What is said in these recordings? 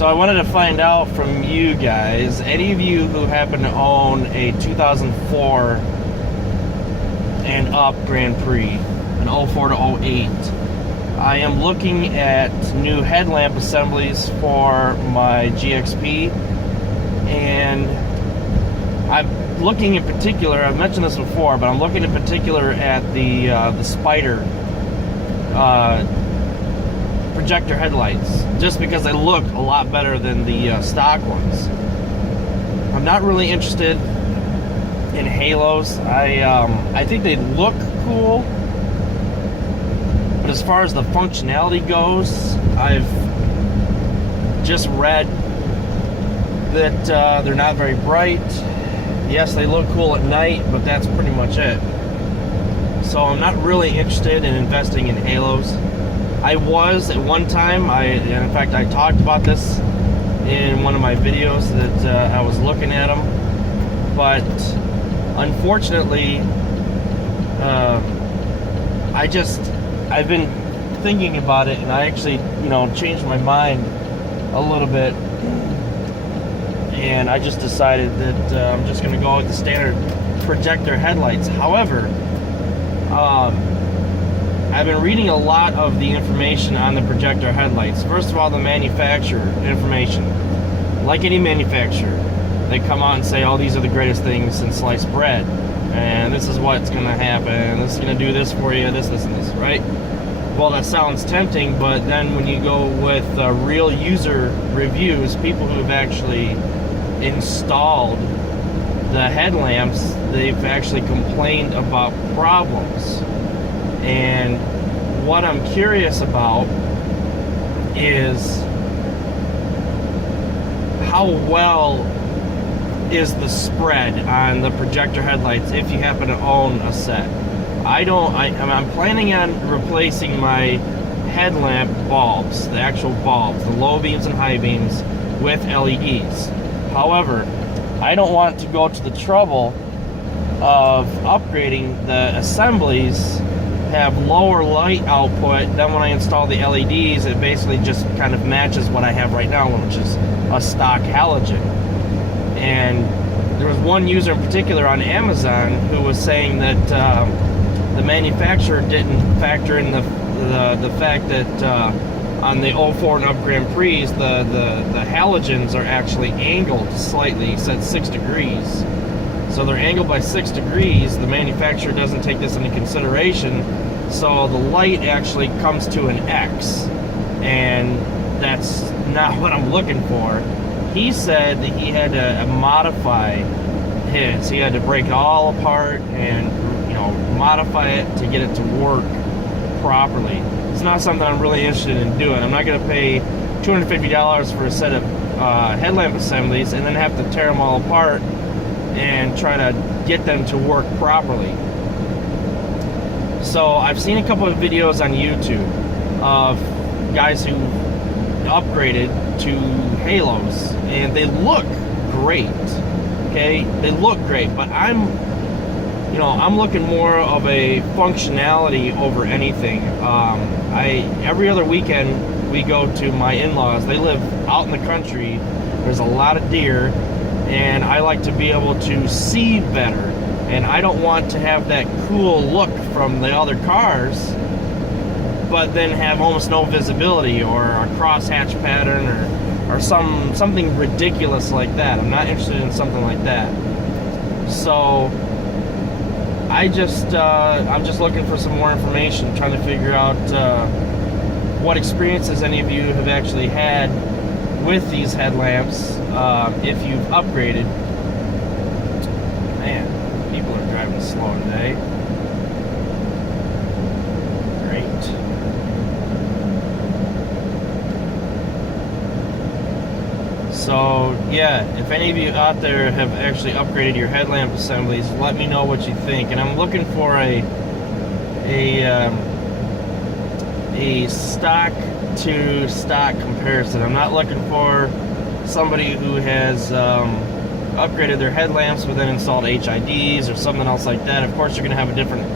So I wanted to find out from you guys, any of you who happen to own a 2004 and up Grand Prix, an 04 to 08. I am looking at new headlamp assemblies for my GXP, and I'm looking in particular, I've mentioned this before, but I'm looking in particular at the Spider projector headlights, just because they look a lot better than the stock ones. I'm not really interested in halos. I think they look cool, but as far as the functionality goes, I've just read that they're not very bright. Yes, they look cool at night, but that's pretty much it. So I'm not really interested in investing in halos. I was at one time. In fact, I talked about this in one of my videos that I was looking at them, but unfortunately, I've been thinking about it, and I actually, changed my mind a little bit, and I just decided that I'm just going to go with the standard projector headlights. However, I've been reading a lot of the information on the projector headlights. First of all, the manufacturer information. Like any manufacturer, they come out and say, oh, these are the greatest things since sliced bread, and this is what's going to happen, this is going to do this for you, this, and this, right? Well, that sounds tempting, but then when you go with real user reviews, people who have actually installed the headlamps, they've actually complained about problems. And what I'm curious about is how well is the spread on the projector headlights if you happen to own a set. I'm planning on replacing my headlamp bulbs, the actual bulbs, the low beams and high beams, with LEDs. However, I don't want to go to the trouble of upgrading the assemblies, have lower light output. Then when I install the LEDs, it basically just kind of matches what I have right now, which is a stock halogen. And there was one user in particular on Amazon who was saying that the manufacturer didn't factor in the fact that on the 04 and up Grand Prix, the halogens are actually angled slightly. He said 6 degrees. So they're angled by 6 degrees. The manufacturer doesn't take this into consideration. So the light actually comes to an X. And that's not what I'm looking for. He said that he had to modify his. He had to break it all apart and modify it to get it to work properly. It's not something I'm really interested in doing. I'm not going to pay $250 for a set of headlamp assemblies and then have to tear them all apart and try to get them to work properly. So I've seen a couple of videos on YouTube of guys who upgraded to halos, and they look great. Okay, they look great, but I'm looking more of a functionality over anything. Every other weekend we go to my in-laws. They live out in the country. There's a lot of deer, and I like to be able to see better. And I don't want to have that cool look from the other cars, but then have almost no visibility or a crosshatch pattern or something ridiculous like that. I'm not interested in something like that. So I'm just looking for some more information, trying to figure out what experiences any of you have actually had with these headlamps, if you've upgraded. Man, people are driving slow today. Great. So yeah, if any of you out there have actually upgraded your headlamp assemblies, let me know what you think. And I'm looking for a stock to stock comparison. I'm not looking for somebody who has upgraded their headlamps but then installed HIDs or something else like that. Of course, you're going to have a different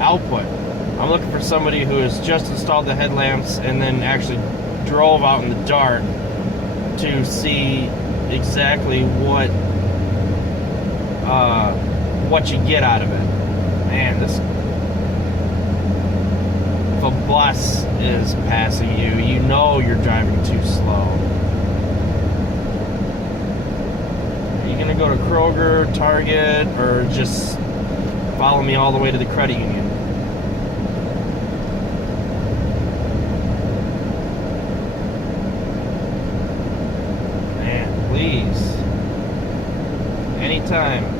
output. I'm looking for somebody who has just installed the headlamps and then actually drove out in the dark to see exactly what you get out of it. Man, this, if a bus is passing you, you know you're driving too slow. Are you gonna go to Kroger, Target, or just follow me all the way to the credit union? Man, please. Anytime.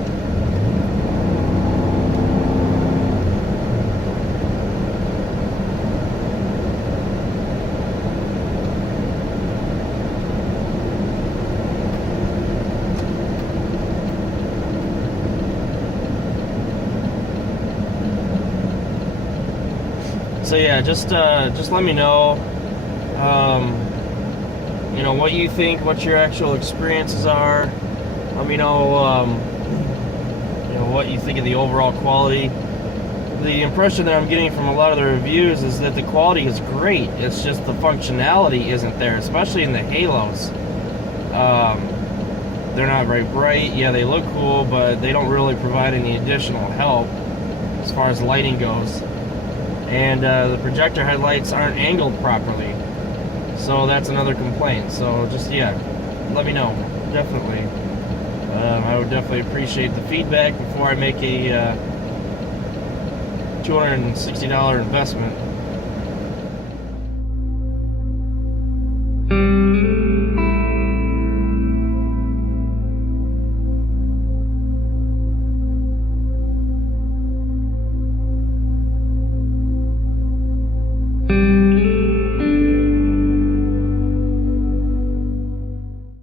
So yeah, just let me know, you know, what you think, what your actual experiences are. Let me know, you know, what you think of the overall quality. The impression that I'm getting from a lot of the reviews is that the quality is great. It's just the functionality isn't there, especially in the halos. They're not very bright. Yeah, they look cool, but they don't really provide any additional help as far as lighting goes. And the projector headlights aren't angled properly, so that's another complaint. So just, yeah, let me know, definitely. I would definitely appreciate the feedback before I make a $260 investment.